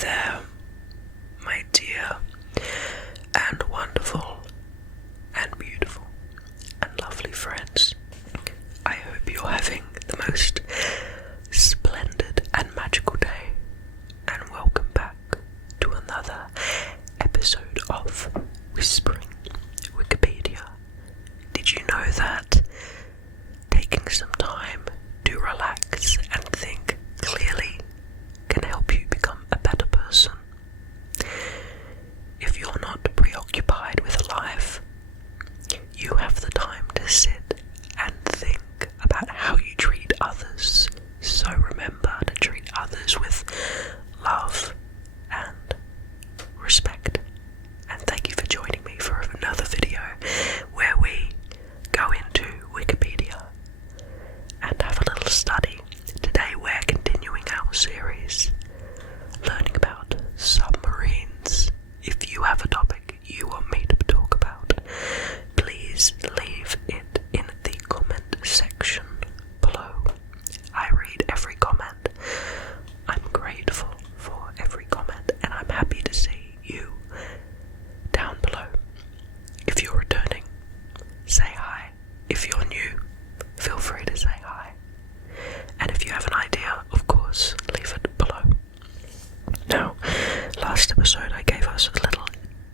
there, my dear and wonderful and beautiful and lovely friends. I hope you're having the most splendid and magical day, and welcome back to another episode of Whispering Wikipedia. Did you know that taking some time to relax and think clearly can help you become a better person? If you're not preoccupied with life, you have the time to sit and think about how you treat others. So remember to treat others with love and respect. And thank you for joining me for another video where we go into Wikipedia and have a little study. Today we're continuing our series, learning about submarines. If you have a topic you want me to talk about, please leave it in the comment section below. I read every comment. I'm grateful for every comment, and I'm happy to see you down below. If you're returning, say hi. If you're new, feel free to say hi. And if you have an idea, of course, leave it below. Now, last episode I gave us a little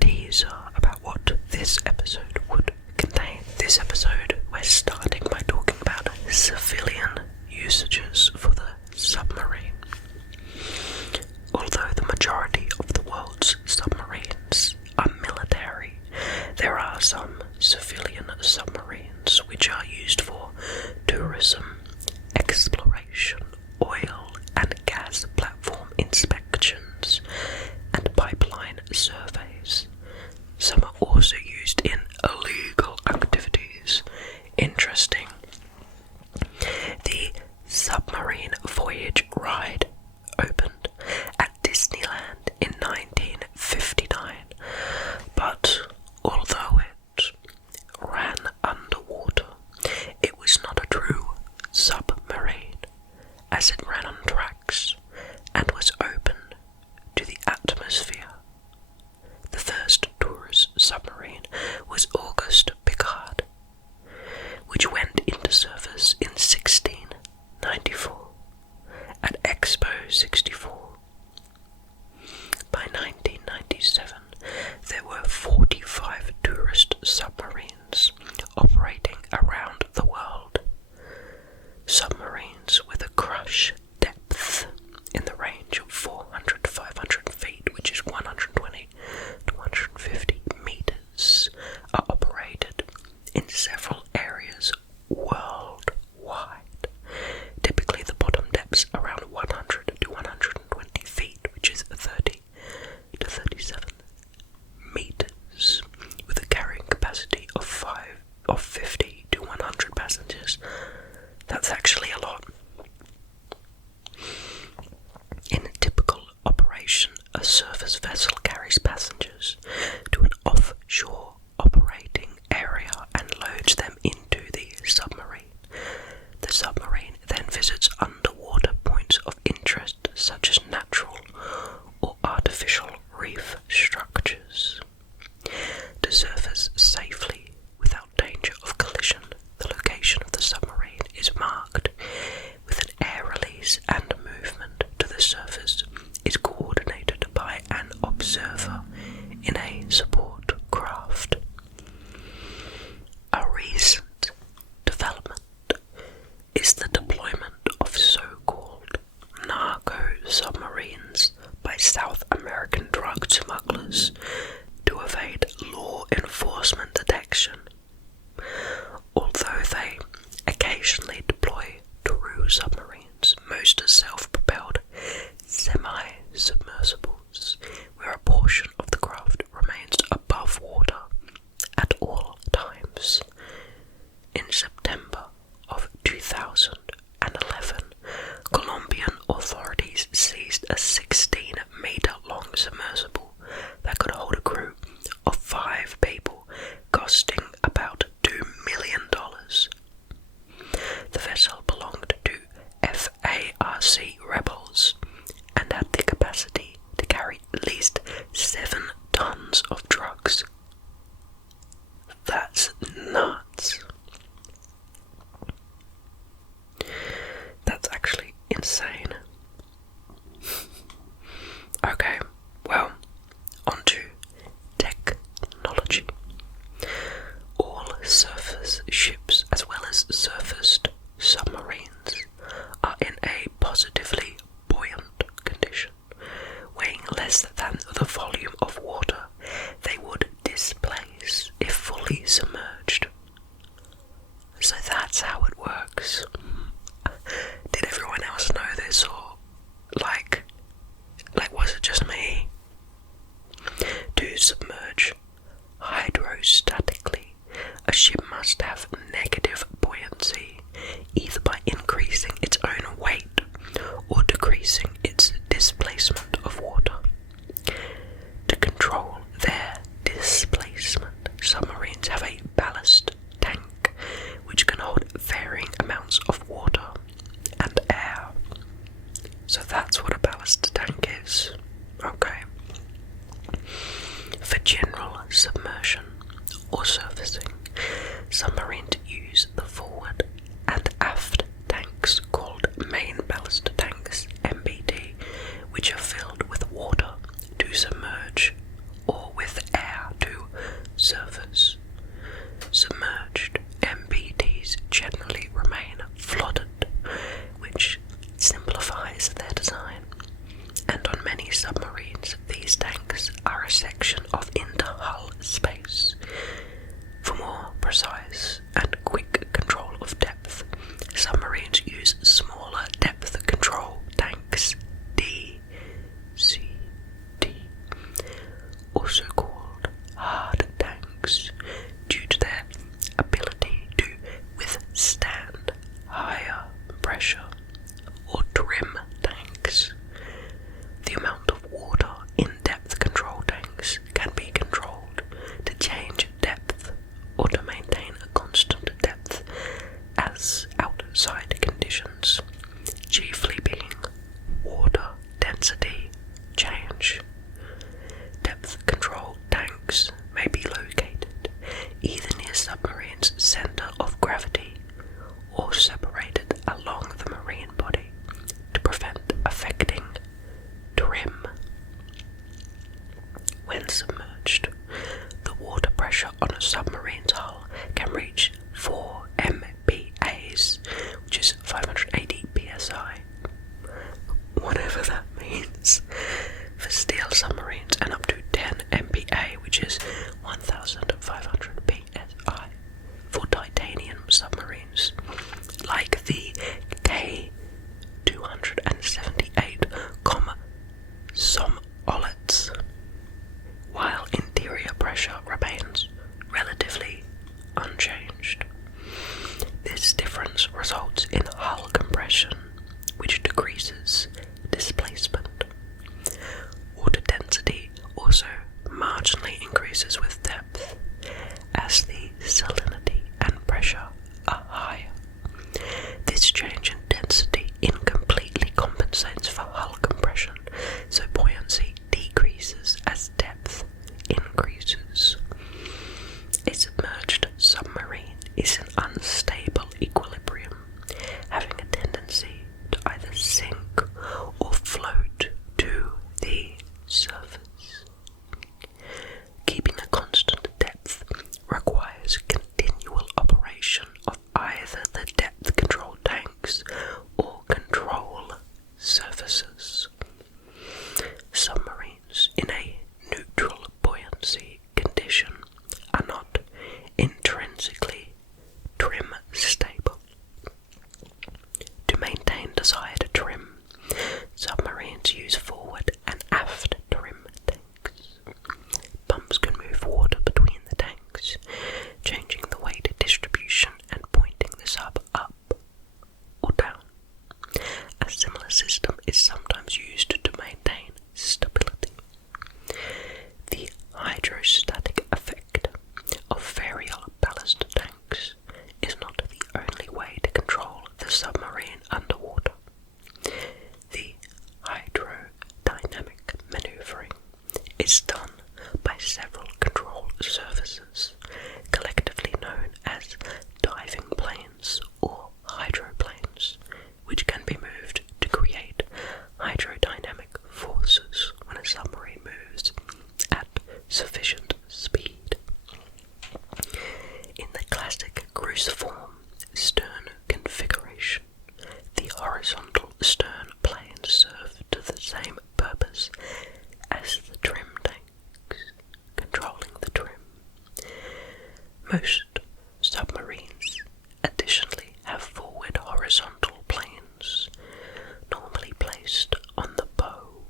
teaser about what this episode would contain. This episode we're starting by talking about civilian usages for the submarine. Although the majority of the world's submarines are military, there are some civilian submarines which are used for tourism, exploration, oil and gas platform inspections, and pipeline surveys. Some are also used in illegal activities. Interesting. The submarine voyage ride opened at Disneyland in 1959, but although it ran underwater, it was not a true submarine, as it ran on tracks and was open to the atmosphere. The first tourist submarine was Auguste Piccard, which went into service in 1694 at Expo 64. By 1997, there were 45 tourist submarines operating around the world. Submarines with a crush depth in the range of 400 to 500 feet, which is 120 to 150 meters, are operated in several areas worldwide. Typically the bottom depths around 100 to 120 feet, which is 30 to 37 meters, with a carrying capacity of 50 to 100 passengers. That's actually a lot. In a typical operation, a surface vessel carries passengers to an offshore operating area and loads them into the submarine. The submarine then visits underwater points of interest such as natural or artificial reef structures. To surface safely without danger of collision, the location of the submarine is marked with an air release, and movement to the surface is coordinated by an observer in a support craft. A recent development is the deployment of so-called Narco Submarines by South American drug smugglers to evade law enforcement detection. Although they occasionally deploy true submarines, most are self-propelled semi-submersibles, where a portion of the craft remains above water at all times. In September of 2011, Colombian authorities seized a 16-meter-long submersible that could hold a crew of 5 people, costing about $2 million. The vessel belonged to FARC rebels and had the capacity to carry amounts of drugs. That's nuts. That's actually insane. Okay, well, onto technology. All surface ships, as well as surfaced submarines, are in a positively buoyant condition, weighing less than the volume of water they would displace if fully submerged. So that's how it works. Did everyone else know this, or like was it just me? To submerge hydrostatically, a ship must have negative buoyancy, either by increasing its own weight or decreasing its displacement of water. To control their displacement, submarines have a ballast tank, which can hold varying amounts of water and air. So that's what a ballast tank is. Okay. For general submersion or surfacing, submarines use the forward and aft tanks called main ballast tanks, MBT, which are filled with water to submerge or with air to surface. Submerged MBTs generally remain flooded, which simplifies their design, and on many submarines these tanks are a section of interhull space. For more precise and quick control of depth, submarines use smaller depth control tanks, DCT, also called hard tanks, due to their ability to withstand higher pressure, or trim tanks. The amount of water in depth control tanks can be controlled to change depth or to maintain a constant depth as outside conditions, chiefly being water density change. Depth control tanks may be located either near submarine's center of gravity or separated along the marine body to prevent affecting trim. When submerged, the water pressure on a submarine's hull can reach 4 MPAs, which is 580 psi, whatever that means, for steel submarines, and up to 10 MPa, which is 1500 psi, for titanium submarines, like the K278, Somolets. While as the trim tanks, controlling the trim. Most submarines additionally have forward horizontal planes, normally placed on the bow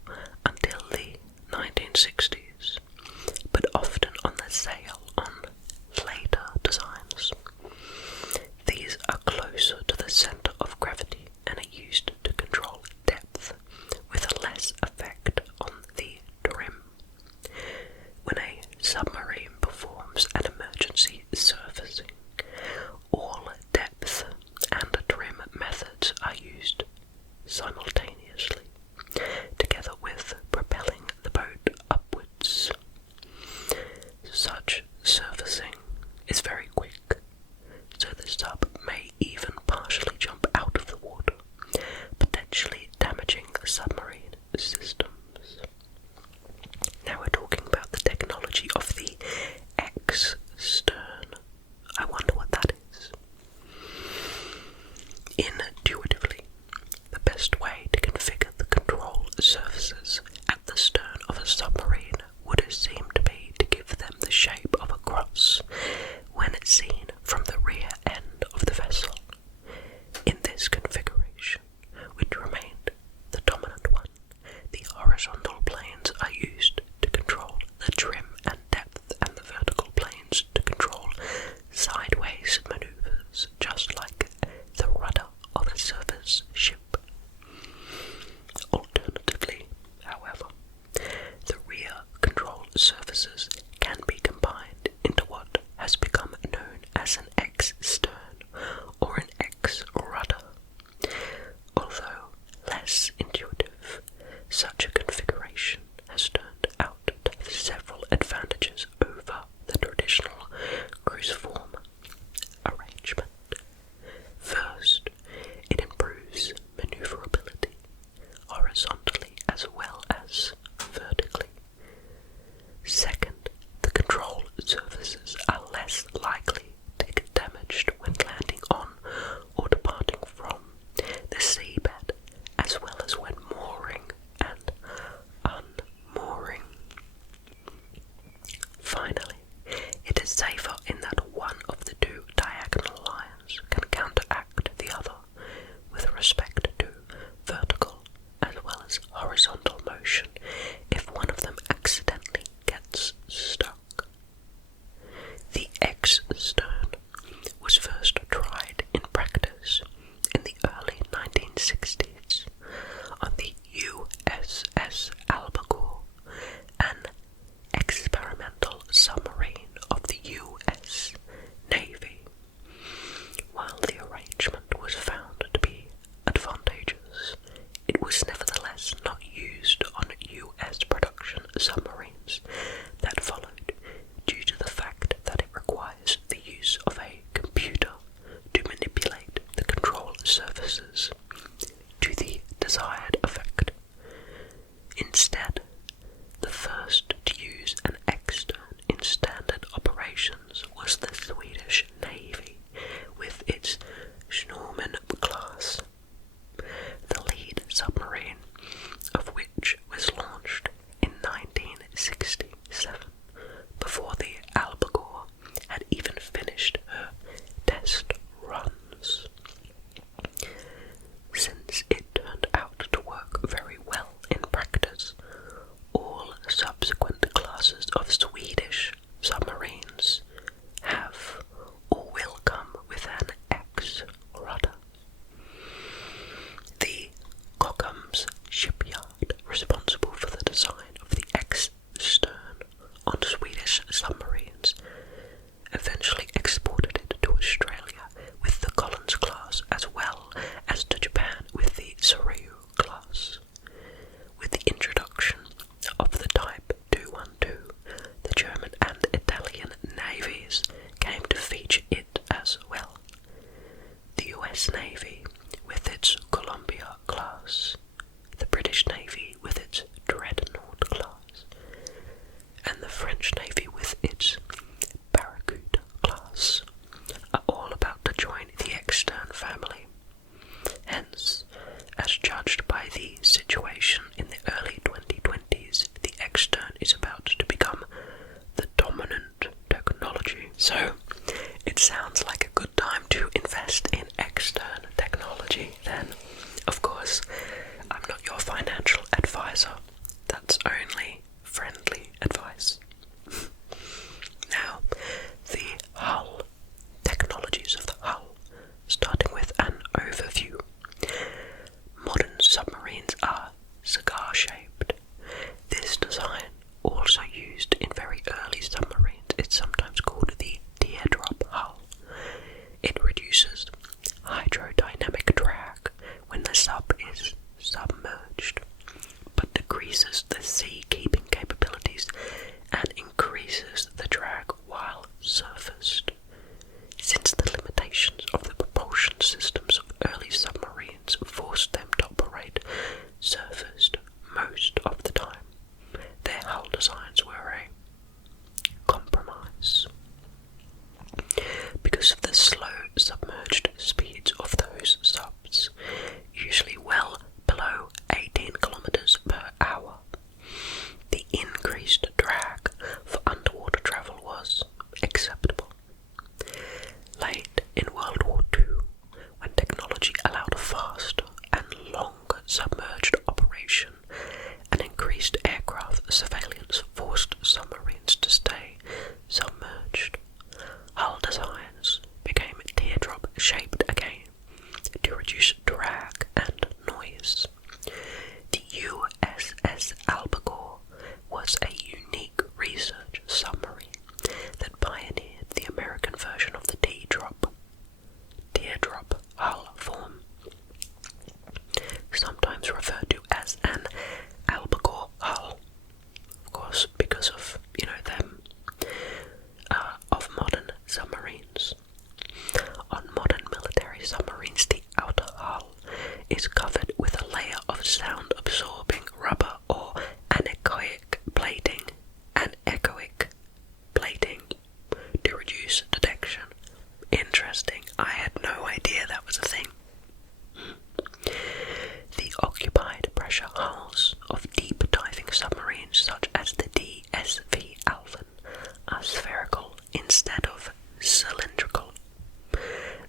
until the 1960s, but often on the sail on later designs. These are closer to the centre of gravity and are used to control depth, with less effect on the trim. When a submarine performs an emergency surfacing, all depth and trim methods are used simultaneously, together with propelling the boat upwards. Such surfacing is very quick, so the sub may even partially jump out of the water, potentially damaging submarine systems. Now we're talking about the technology of the X-stern. I wonder what that is. Intuitively, the best way to configure the control surfaces at the stern of a submarine would seem to be to give them the shape of a cross when seen from the rear end of the vessel. In this configuration, which remained the dominant one, the horizontal planes are used to control the trim and depth, and the vertical planes to control sideways maneuvers, just like the rudder of a surface ship. Alternatively, however, the rear control surfaces can be combined into what has become known as an X-stern or an X-rudder. Although less intuitive, such a configuration has turned out to have several advantages over the traditional cruciform arrangement. First, it improves maneuverability horizontally as well as vertically. Second, the control surfaces are less likely to get damaged when landing on or departing from the seabed, as well as when mooring and unmooring. Finally, it is safer in that one of the two diagonal lines can counteract the other with respect to vertical as well as horizontal motion if one of them accidentally gets stuck. The X-stern was first tried in practice in the early 1960s on the Uss Albacore, an experimental submarine of the US Navy. While the arrangement was found to be advantageous, it was nevertheless not used on US production submarines that followed, due to the fact that it requires the use of a computer to manipulate the control surfaces to the desired effect. Instead, the first to use an X-stern in standard operations was the Swedish Navy with its Snowman class, the lead submarine of which was launched in 1967, before the Albacore had even finished her test runs. Since it turned out to work very well in practice, decreases the sea-keeping capabilities and increases the drag while surfaced. Since the limitations of the propulsion systems of early submarines forced them to operate surfaced most of the time, their hull designs were a compromise. Because of the slow submerged speeds of those subs, usually well below 18 kilometers per hour, the increased drag for underwater travel was acceptable. Late in World War II, when technology allowed a faster and longer submerged operation, and increased aircraft surveillance forced submarines to stay submerged, hull designs became teardrop-shaped again to reduce drag and noise. The Uss Albacore was a unique research submarine that pioneered the American version of the teardrop hull form, sometimes referred to as an albacore hull, of course because of, them, of modern submarines. On modern military submarines, the outer hull is covered with a layer of sound-absorbing rubber or anechoic plating to reduce detection. Interesting, I had no idea that was a thing. The occupied pressure hulls of deep diving submarines such as the DSV Alvin are spherical instead of cylindrical.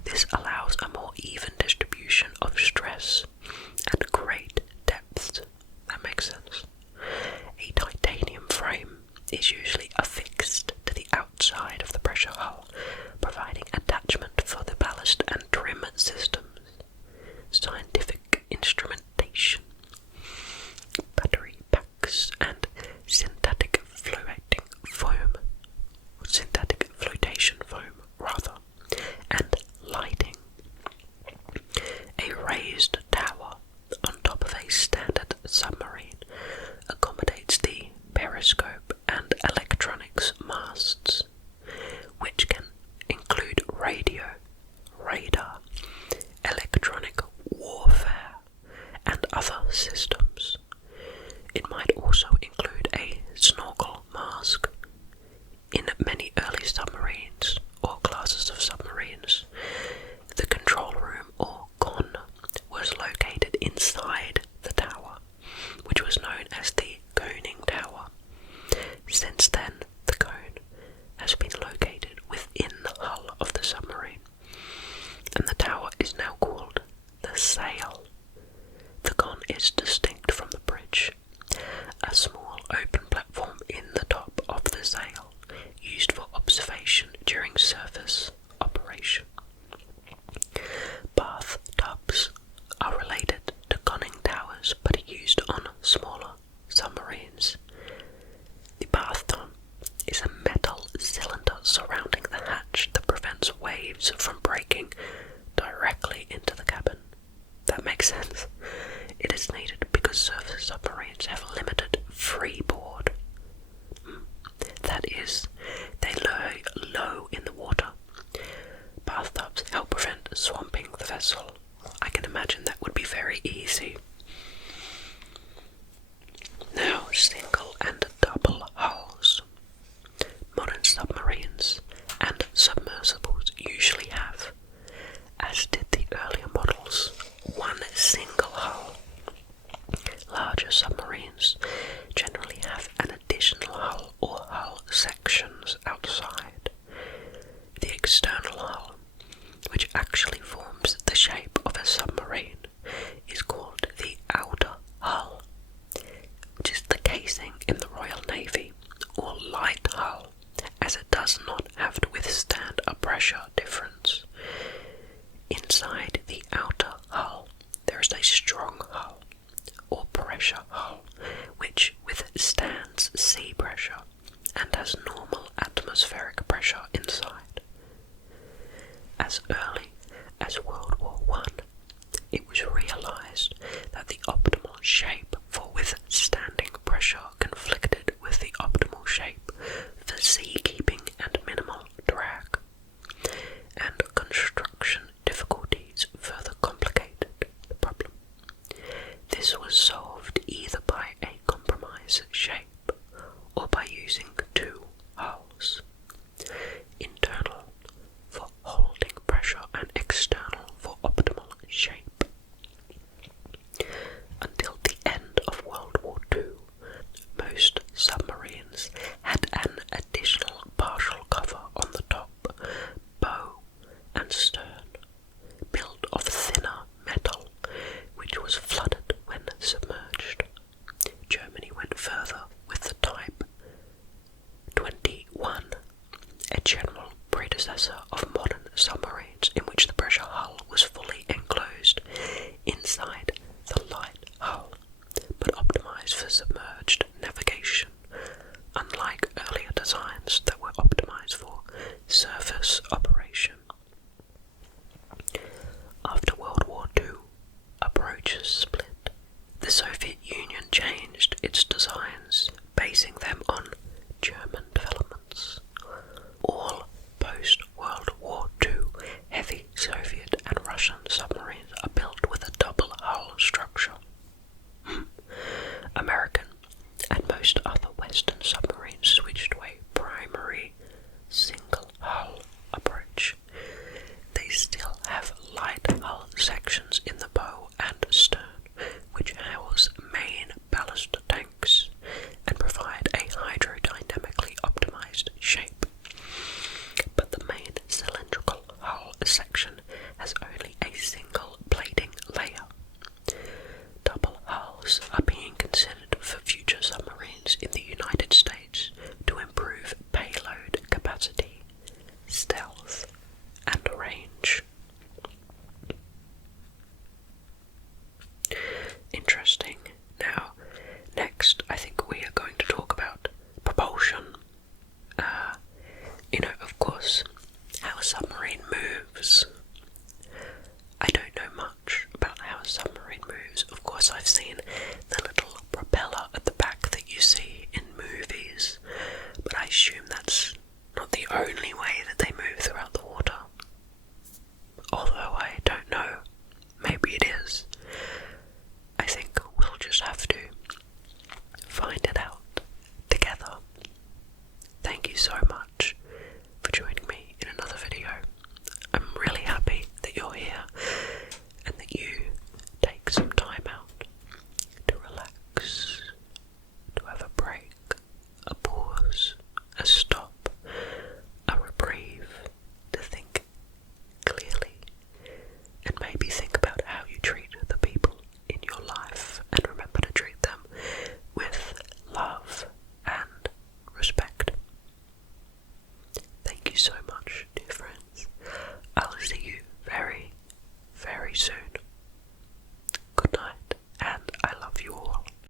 This allows a more even distribution of stress at great depths. That makes sense. A titanium frame is usually affixed to the outside of the pressure hull, providing attachment for the ballast and trim systems, scientific instrumentation, battery packs, and synthetic flotation foam, and lighting. A raised tower on top of a standard submarine accommodates the periscope and electronics masts, which can include radio, radar, electronic warfare, and other systems. It might also include a snorkel mask. In many early submarines, or classes of submarines, the control room, or con, was located inside the tower, which was known as the coning tower. Since then, the cone has been located within the hull of the submarine, and the tower is now called the sail. The con is distinct from the bridge, a small open platform in the top of the sail, used for observation during surface operation. Bathtubs are related to conning towers but are used on smaller submarines. The bathtub is a metal cylinder surrounding the hatch that prevents waves from breaking directly into the cabin. That makes sense. It is needed because surface submarines have limited freeboard. That is, they lie low in the water. Bathtubs help prevent swamping the vessel. I can imagine that would be very easy. Now, single and double hulls. Modern submarines and submersibles usually have, as did the earlier models, one single hull. Larger submarines generally have an additional hull or hull sections outside. The external hull, which actually forms the shape of a submarine, is called the outer hull, which is the casing in the Royal Navy, or light hull, as it does not have to withstand a pressure difference. Inside the outer hull, there is a strong hull, or pressure hull, which withstands sea pressure and has normal atmospheric pressure inside. As early as World War I, it was realized that the optimal shape for withstanding most other